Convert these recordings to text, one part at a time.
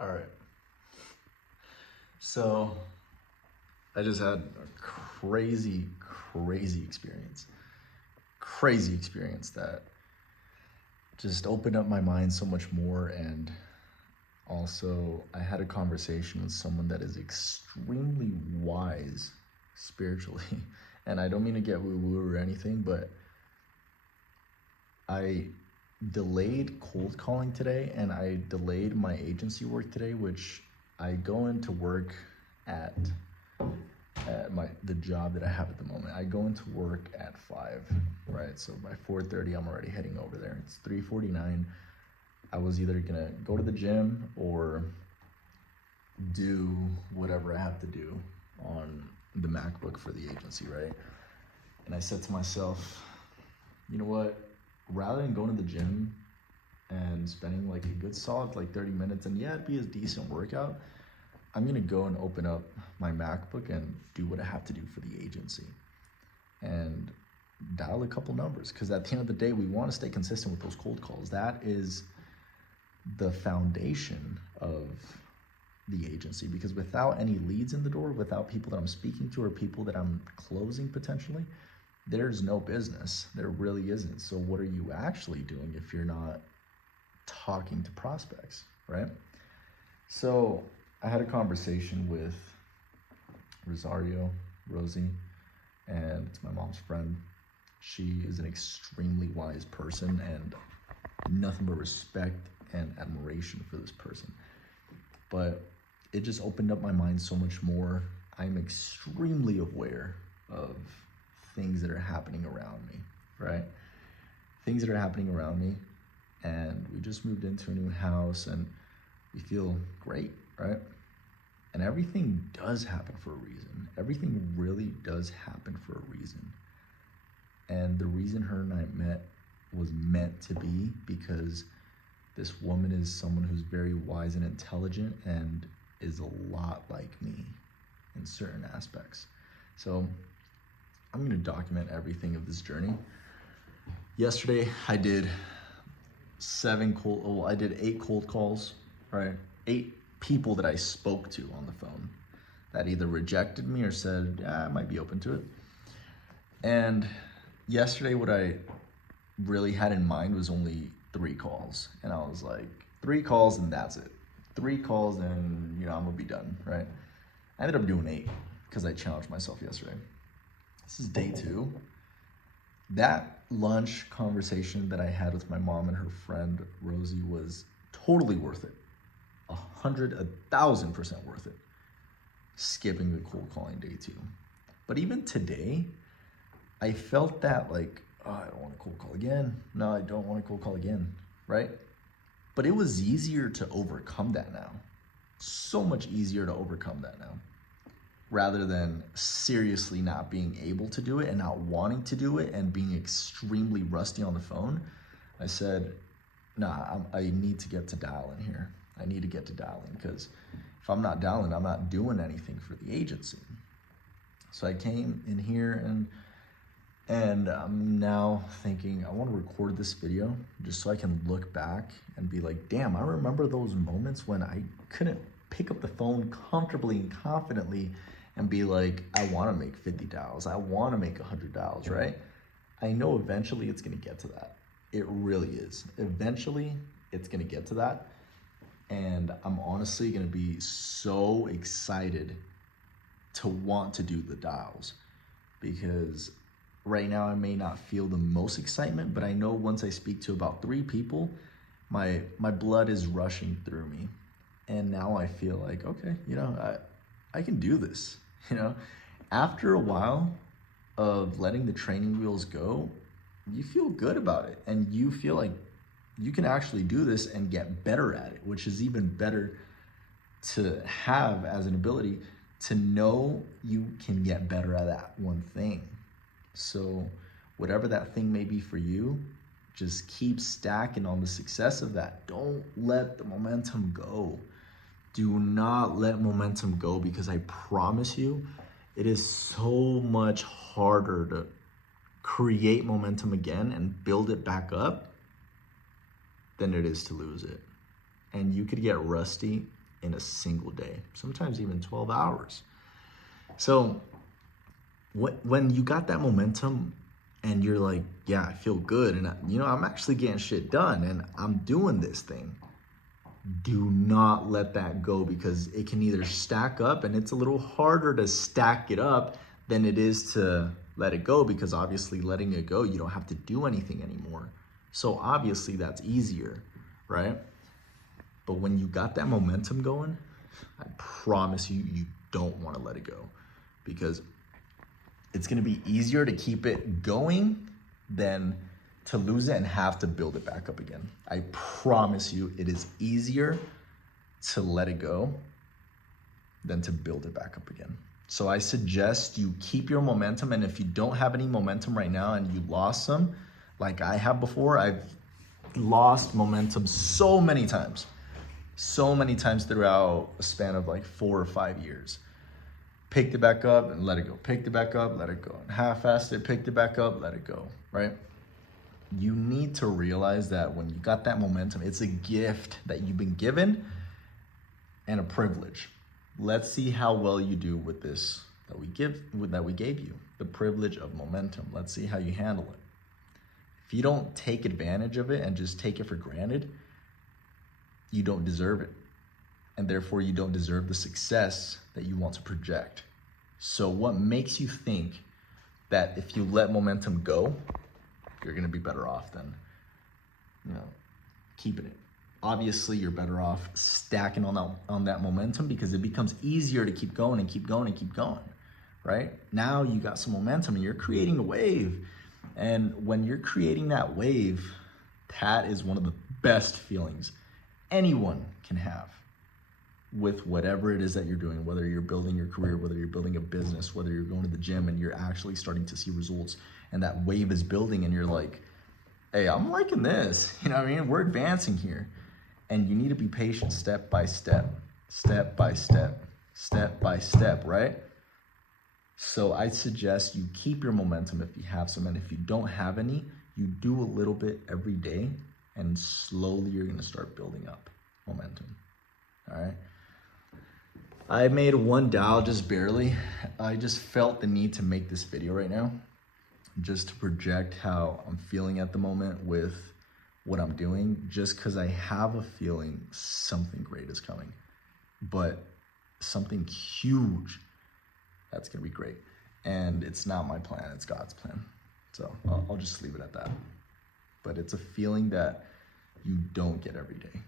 All right. So I just had a crazy experience. Crazy experience that just opened up my mind so much more. And also, I had a conversation with someone that is extremely wise spiritually. And I don't mean to get woo woo or anything, but I delayed cold calling today and I delayed my agency work today, which I go into work at the job that I have at the moment. I go into work at 5, right? So by 4:30 I'm already heading over there. It's 3:49. I was either gonna go to the gym or do whatever I have to do on the MacBook for the agency, right? And I said to myself, you know what? Rather than going to the gym and spending like a good solid like 30 minutes, and yeah, it'd be a decent workout, I'm gonna go and open up my MacBook and do what I have to do for the agency and dial a couple numbers. Because at the end of the day, we want to stay consistent with those cold calls. That is the foundation of the agency, because without any leads in the door, without people that I'm speaking to or people that I'm closing potentially, there's no business. There really isn't. So what are you actually doing if you're not talking to prospects, right? So I had a conversation with Rosie, and it's my mom's friend. She is an extremely wise person and nothing but respect and admiration for this person. But it just opened up my mind so much more. I'm extremely aware of things that are happening around me, right? Things that are happening around me. And we just moved into a new house and we feel great, right? And everything does happen for a reason. Everything really does happen for a reason. And the reason her and I met was meant to be because this woman is someone who's very wise and intelligent and is a lot like me in certain aspects. So I'm going to document everything of this journey. Yesterday I did 8 cold calls, right? 8 people that I spoke to on the phone that either rejected me or said, yeah, I might be open to it. And yesterday what I really had in mind was only 3 calls. And I was like, 3 calls and that's it. 3 calls and, I'm gonna be done, right? I ended up doing 8 because I challenged myself yesterday. This is day 2. That lunch conversation that I had with my mom and her friend Rosie was totally worth it. 1,000% worth it. Skipping the cold calling day 2. But even today, I felt that like, oh, I don't want to cold call again. No, I don't want to cold call again, right? But it was easier to overcome that now. So much easier to overcome that now. Rather than seriously not being able to do it and not wanting to do it and being extremely rusty on the phone, I said, nah, I need to get to dialing here. I need to get to dialing because if I'm not dialing, I'm not doing anything for the agency. So I came in here and I'm now thinking I want to record this video just so I can look back and be like, damn, I remember those moments when I couldn't pick up the phone comfortably and confidently and be like, I want to make 50 dials. I want to make 100 dials, right? I know eventually it's going to get to that. It really is. Eventually it's going to get to that. And I'm honestly going to be so excited to want to do the dials because right now I may not feel the most excitement, but I know once I speak to about 3 people, my blood is rushing through me. And now I feel like, okay, I can do this. After a while of letting the training wheels go, you feel good about it and you feel like you can actually do this and get better at it, which is even better to have as an ability to know you can get better at that one thing. So whatever that thing may be for you, just keep stacking on the success of that. Don't let the momentum go. Do not let momentum go because I promise you, it is so much harder to create momentum again and build it back up than it is to lose it. And you could get rusty in a single day, sometimes even 12 hours. So when you got that momentum and you're like, yeah, I feel good, and I'm actually getting shit done and I'm doing this thing, do not let that go, because it can either stack up, and it's a little harder to stack it up than it is to let it go, because obviously letting it go, you don't have to do anything anymore. So obviously that's easier, right? But when you got that momentum going, I promise you, you don't want to let it go, because it's going to be easier to keep it going than to lose it and have to build it back up again. I promise you, it is easier to let it go than to build it back up again. So I suggest you keep your momentum. And if you don't have any momentum right now and you lost some, like I have before, I've lost momentum so many times throughout a span of like 4 or 5 years. Picked it back up and let it go. Picked it back up, let it go. And half-assed it, picked it back up, let it go, right? You need to realize that when you got that momentum, it's a gift that you've been given and a privilege. Let's see how well you do with this that we gave you, the privilege of momentum. Let's see how you handle it. If you don't take advantage of it and just take it for granted, you don't deserve it. And therefore you don't deserve the success that you want to project. So what makes you think that if you let momentum go, you're gonna be better off than, keeping it? Obviously, you're better off stacking on that momentum, because it becomes easier to keep going and keep going and keep going, right? Now you got some momentum and you're creating a wave. And when you're creating that wave, that is one of the best feelings anyone can have with whatever it is that you're doing, whether you're building your career, whether you're building a business, whether you're going to the gym and you're actually starting to see results, and that wave is building and you're like, hey, I'm liking this, we're advancing here. And you need to be patient, step by step, step by step, step by step, right? So I suggest you keep your momentum if you have some, and if you don't have any, you do a little bit every day, and slowly you're gonna start building up momentum, all right? I made one dial, just barely. I just felt the need to make this video right now, just to project how I'm feeling at the moment with what I'm doing, just because I have a feeling something great is coming, but something huge that's gonna be great. And it's not my plan, it's God's plan. So I'll just leave it at that. But it's a feeling that you don't get every day.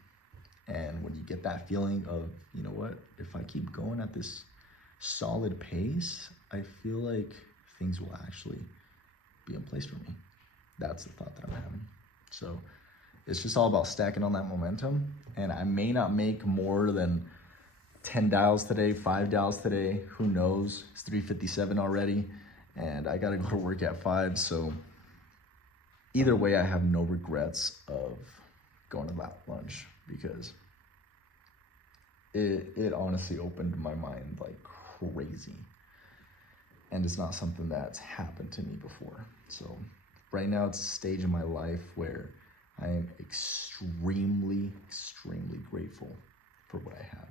And when you get that feeling of, you know what, if I keep going at this solid pace, I feel like things will actually be in place for me. That's the thought that I'm having. So it's just all about stacking on that momentum. And I may not make more than 10 dials today, 5 dials today, who knows? It's 3:57 already, and I gotta go to work at 5. So either way, I have no regrets of going to that lunch, because it honestly opened my mind like crazy. And it's not something that's happened to me before. So right now it's a stage in my life where I am extremely, extremely grateful for what I have.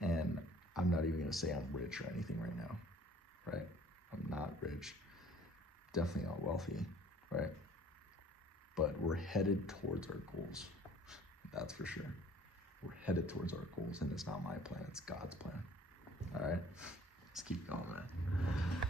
And I'm not even gonna say I'm rich or anything right now, right? I'm not rich, definitely not wealthy, right? But we're headed towards our goals, that's for sure. We're headed towards our goals, and it's not my plan, it's God's plan, all right? Let's keep going, man.